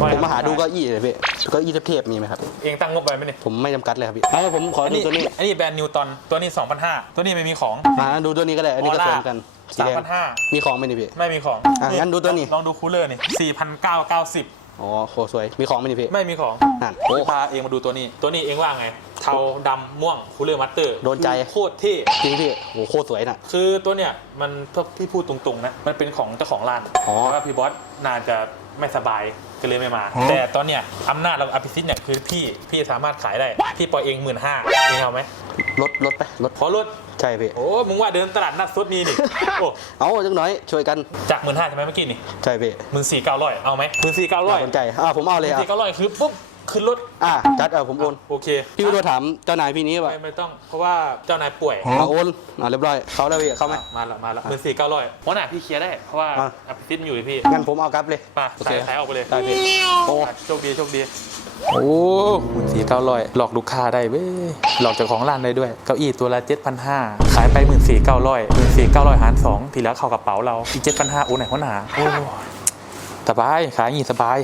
ผมมาหาดูเก็อี้เลยพี่เก็อี้เทพๆมีไหมครับ เองตั้งงบไว้ไหมเนี่ยผมไม่จำกัดเลยครับพี่เอาผมขออันดูนี้ตัวนี้อันนี้แบรนด์นิวตันตัวนี้2,500ตัวนี้ไม่มีของ อ่าดูตัวนี้ก็ได้อันนี้ก็สวยเหมือนกันสีแดง3,500มีของไหมนี่พี่ ไม่มีของอะงั้นดูตัวนี้ ลองดูคูลเลอร์นี่4,990 อ๋อโคสวยมีของไหมนี่พี่ไม่มีของนั่นโอ้โอ้ พาเองมาดูตัวนี้ ตัวนี้เองว่าไง เทาดำม่วงคูลเลอร์มัตเตอร์โดนใจ โคตรเท่ จริงพี่โอ้โคตรสวยน่ะ คือตัวเนี้ยมันพวกพี่พูดตรงๆนะ มันเป็นของเจ้าของร้านอ๋อเพราะว่าพี่บอสน่าจะ ไม่สบายก็เลยไม่มา แต่ตอนเนี้ยอำนาจเราอภิสิทธิ์เนี่ยคือพี่พี่สามารถขายได้พี่ปล่อยเองหมื่นห้าเองเอาไหมลดลดไปลดขอลดใช่พี่โอ้มึงว่าเดินตลาดนัดสดนี้นี่โอ้เอาจังน้อยช่วยกันจากหมื่นห้าใช่ไหมเมื่อกี้นี่ใช่พี่หมื่นสี่เก้าร้อยเอาไหมหมื่นสี่เก้าร้อยน่าสนใจอ่าผมเอาเลยอะสี่เก้าร้อยคือปุ๊บ ขึ้นรถอ่าจัดเออผมโอนโอเคพี่วิโรจน์ถามเจ้านายพี่นี้ป่ะไม่ไม่ต้อง เพราะว่าเจ้านายป่วย เอาโอนอ่าเรียบร้อยเขาแล้วพี่เข้าไหม มาละมาละหมื่นสี่เก้าร้อยเพราะหน่ะพี่เคลียร์ได้ เพราะว่าอะ อภิสิทธิ์มันอยู่ที่พี่งั้นผมเอากลับเลยไป่ะโอสาเคยสายออกไปเลยได้พี่โอ้โชคดีโชคดี โอ้สี่เก้าร้อยหลอกลูกค้าได้เว้ย หลอกเจ้าของร้านได้ด้วย เก้าอี้ตัวละเจ็ดพันห้าขายไปหมื่นสี่เก้าร้อยหมื่นสี่เก้าร้อยหารสองทีแล้วเข้ากระเป๋าเราอีกเจ็ดพันห้าโอ้ไหนหัวหนาโอ้สบาย ขายอย่างงี้สบาย